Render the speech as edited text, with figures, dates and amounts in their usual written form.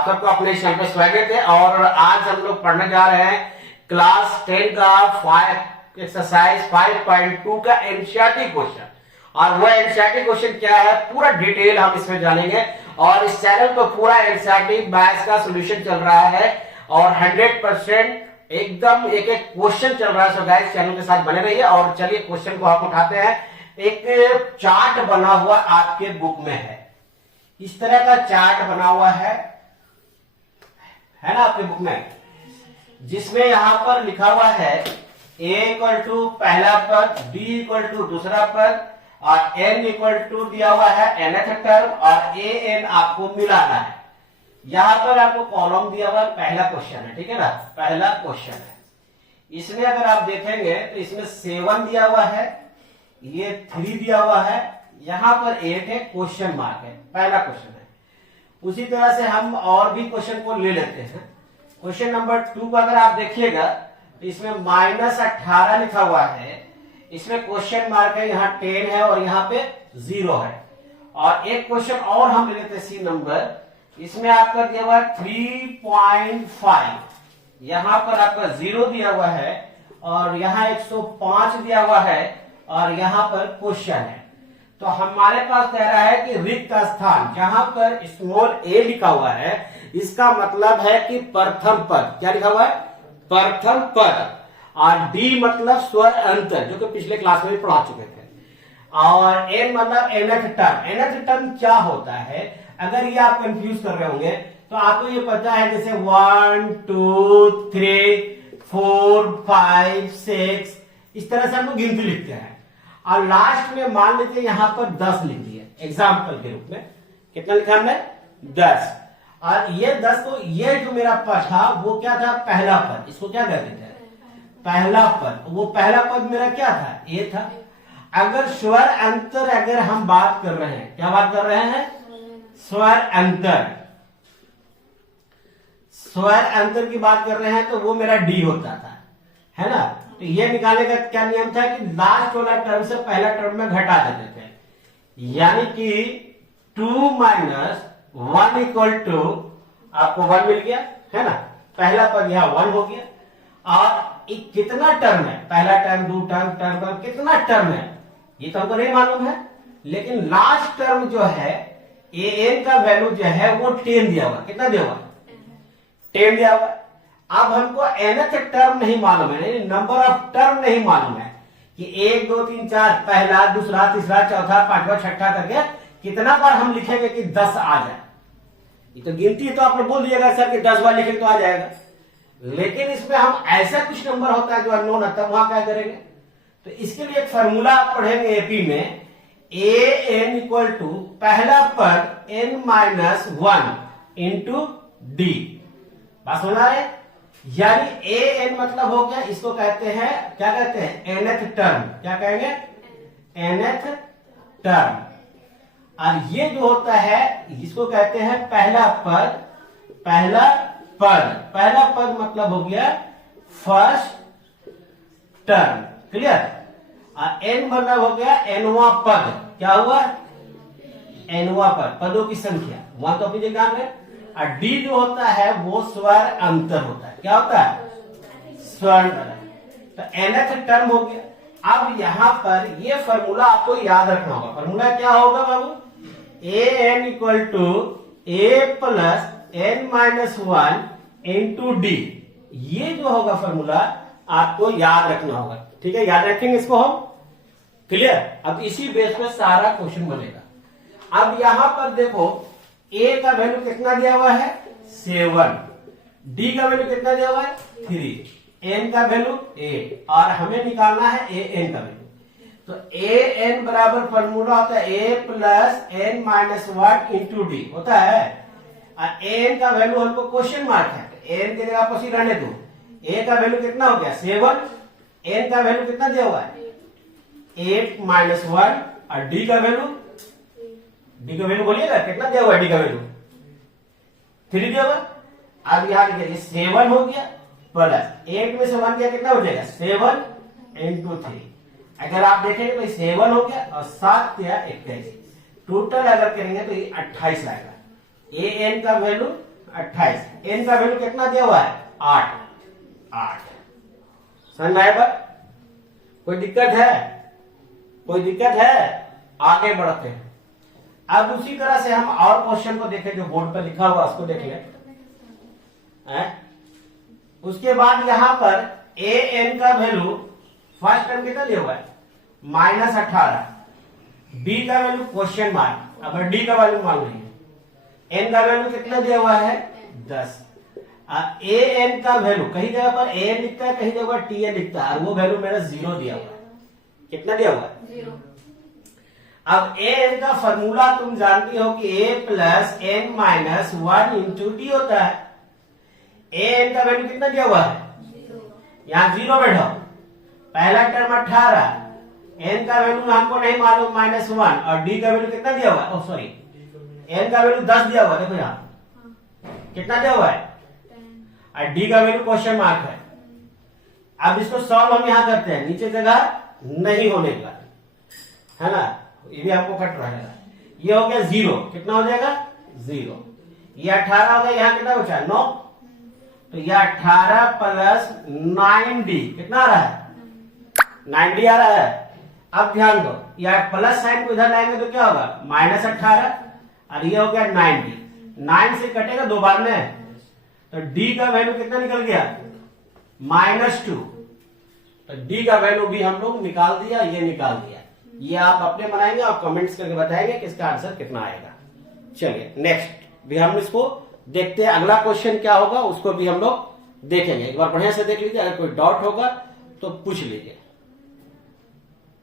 आप सबको अपने चैनल पे स्वागत है। और आज हम लोग पढ़ने जा रहे हैं क्लास 10 का एक्सरसाइज 5.2 का एनसीईआरटी क्वेश्चन। और वो एनसीईआरटी क्वेश्चन क्या है पूरा डिटेल हम इसमें जानेंगे। और इस चैनल पर पूरा एनसीईआरटी मैथ्स का सॉल्यूशन चल रहा है और 100% एकदम एक एक क्वेश्चन चल रहा है। सो गाइस चैनल के साथ बने रहिए। और चलिए क्वेश्चन को हम उठाते हैं। एक चार्ट बना हुआ आपके बुक में है, इस तरह का चार्ट बना हुआ है ना आपके बुक में, जिसमें यहां पर लिखा हुआ है a इक्वल टू पहला पद, b इक्वल टू दूसरा पद और n इक्वल टू दिया हुआ है nth टर्म और an आपको मिलाना है। यहां पर आपको कॉलम दिया हुआ है, पहला क्वेश्चन है, ठीक है ना, पहला क्वेश्चन है। इसमें अगर आप देखेंगे तो इसमें 7 दिया हुआ है, ये 3 दिया हुआ है, यहां पर 8 है, क्वेश्चन मार्क है, पहला क्वेश्चन है। उसी तरह से हम और भी क्वेश्चन को ले लेते हैं। क्वेश्चन नंबर 2 अगर आप देखिएगा तो इसमें -18 लिखा हुआ है, इसमें क्वेश्चन मार्क है, यहाँ 10 है और यहाँ पे 0 है। और एक क्वेश्चन और हम ले लेते हैं सी नंबर, इसमें आपका दिया हुआ है 3.5, यहाँ पर आपका 0 दिया हुआ है और यहाँ 105 दिया हुआ है और यहाँ पर क्वेश्चन है। तो हमारे पास कह रहा है कि रिक्त स्थान जहां पर स्मॉल a लिखा हुआ है, इसका मतलब है कि प्रथम पद, क्या लिखा हुआ है, प्रथम पद। और d मतलब स्वर अंतर, जो कि पिछले क्लास में भी पढ़ा चुके थे। और n मतलब nth टर्म। nth टर्म क्या होता है, अगर ये आप कंफ्यूज कर रहे होंगे तो आपको ये पता है, जैसे 1 2 3 4 5 6 इस तरह से हम लोग गिनती लिखते हैं। और लास्ट में मान लीजिए यहां पर 10 लिख दिए एग्जाम्पल के रूप में। कितना लिखा हमने, 10। और ये 10 तो ये जो मेरा पद था वो क्या था, पहला पद। इसको क्या कहते थे, पहला पद। वो पहला पद मेरा क्या था, ए था। अगर स्वर अंतर अगर हम बात कर रहे हैं, क्या बात कर रहे हैं, स्वर अंतर, स्वर अंतर की बात कर रहे हैं तो वो मेरा डी होता था, है ना। तो ये निकालने का क्या नियम था कि लास्ट वाला टर्म से पहला टर्म में घटा देते थे, यानी कि 2 - 1 इक्वल टू आपको 1 मिल गया, है ना। पहला पद यहाँ 1 हो गया। और कितना टर्म है, पहला टर्म, 2 टर्म, टर्म कितना टर्म है ये तो हमको नहीं मालूम है। लेकिन लास्ट टर्म जो है an का वैल्यू जो है वो 10 दिया हुआ। कितना दिया हुआ, 10 दिया हुआ। अब हमको nth टर्म नहीं मालूम है, नंबर ऑफ टर्म नहीं मालूम है कि 1 2 3 4 पहला, दूसरा, तीसरा, चौथा, पांचवा, छठा करके कितना बार हम लिखेंगे कि 10 आ जाए। ये तो गिनती है, तो आपने बोल दिएगा सर कि 10 बार लिखेंगे तो आ जाएगा। लेकिन इसमें हम ऐसा कुछ नंबर होता है जो अननोन है, तब वहां क्या करेंगे। तो इसके लिए एक फॉर्मूला आप पढ़ेंगे एपी में, an इक्वल टू पहला पद n-1 इंटू डी। बात सुना है, यानी an मतलब हो गया, इसको कहते हैं, क्या कहते हैं, nth टर्म। क्या कहेंगे, nth टर्म। और ये जो होता है इसको कहते हैं पहला पद। पहला पद, पहला पद मतलब हो गया फर्स्ट टर्म, क्लियर। और n मतलब हो गया nवां पद। क्या हुआ, nवां पद, पदों की संख्या, वहां तो अपनी जगह में। और डी जो होता है वो स्वर अंतर होता है। क्या होता है, स्वर अंतर। तो nth टर्म हो गया। अब यहां पर ये फॉर्मूला आपको याद रखना होगा। फॉर्मूला क्या होगा बाबू, an equal to a plus n-1 into D. ये जो होगा फॉर्मूला आपको याद रखना होगा, ठीक है। याद रखेंगे इसको हम, क्लियर। अब इसी बेस पे सारा क्वेश्चन बनेगा। अब यहां पर देखो a का वैल्यू कितना दिया हुआ है, 7, d का वैल्यू कितना दिया हुआ है, 3, n का वैल्यू 8 और हमें निकालना है an का वैल्यू। तो an बराबर फॉर्मूला होता है a plus n-1 into D होता है। और an का वैल्यू हमको क्वेश्चन मार्क है, n की जगह पर रहने दो। a का वैल्यू कितना हो गया, 7, n का वैल्यू कितना दिया हुआ है, 8 - 1 और d का वैल्यू, डी का वैल्यू बोलिएगा कितना दिया हुआ है, डी का वैल्यू 3 दिया हुआ। अब यहां लिखिए 7 हो गया प्लस 8 में से 1 गया, कितना हो जाएगा, 7 इंटू 3। अगर आप देखेंगे तो 7 हो गया और 7 या 21, टोटल अगर करेंगे तो ये 28 आएगा। an का वैल्यू 28। n का वैल्यू कितना दिया हुआ है? 8। समझ में आया बात? कोई दिक्कत है? कोई दिक्कत है? आगे बढ़ते हैं। अब उसी तरह से हम और क्वेश्चन को देखें जो बोर्ड पर लिखा हुआ, उसको देख लें। उसके बाद यहां पर a n का वैल्यू फर्स्ट टर्म कितना दिया हुआ है? -18। b का वैल्यू क्वेश्चन मार्क, अब d का वैल्यू मान लीजिए। n का वैल्यू कितना दिया हुआ है? 10। a n का वैल्यू कहीं जगह पर a n लिखता है, कहीं जगह पर t n लिखता है, और वो वैल्यू मेरा 0 दिया हुआ है। कितना दिया हुआ है? 0। अब a n का फॉर्मूला तुम जानती हो कि a plus n minus 1 into D होता है। a n का वैल्यू कितना दिया हुआ है? 0। यहाँ 0 बैठो। पहला टर्म 18, n का वैल्यू हमको नहीं मालूम -1, और d का वैल्यू कितना दिया हुआ है? सॉरी, n का वैल्यू 10 दिया हुआ है। देखो यहाँ कितना दिया हुआ है? 10। और d का वैल्यू क्वेश्चन मार्क है। अब इसको सॉल्व हम यहाँ करते हैं, नीचे जगह नहीं होने का, है ना, ये भी आपको कट रहेगा। ये हो गया 0, कितना हो जाएगा? 0। ये 18 हो गया, यहाँ कितना बचा? 9। तो ये 18 प्लस 9d कितना आ रहा है? 9d आ रहा है। अब ध्यान दो, या प्लस साइन को इधर लाएंगे तो क्या होगा? -18, और ये हो गया 9d। 9 से कटेगा 2 बार में, तो d का वैल्यू कितना निकल गया? -2। तो d का वैल्यू भी हम लोग निकाल दिया, ये निकाल दिया। ये आप अपने बनाएंगे और कमेंट्स करके बताएंगे कि इसका आंसर कितना आएगा। चलिए नेक्स्ट भी हम इसको देखते हैं, अगला क्वेश्चन क्या होगा उसको भी हम लोग देखेंगे। एक बार बढ़िया से देख लीजिए, अगर कोई डाउट होगा तो पूछ लीजिए।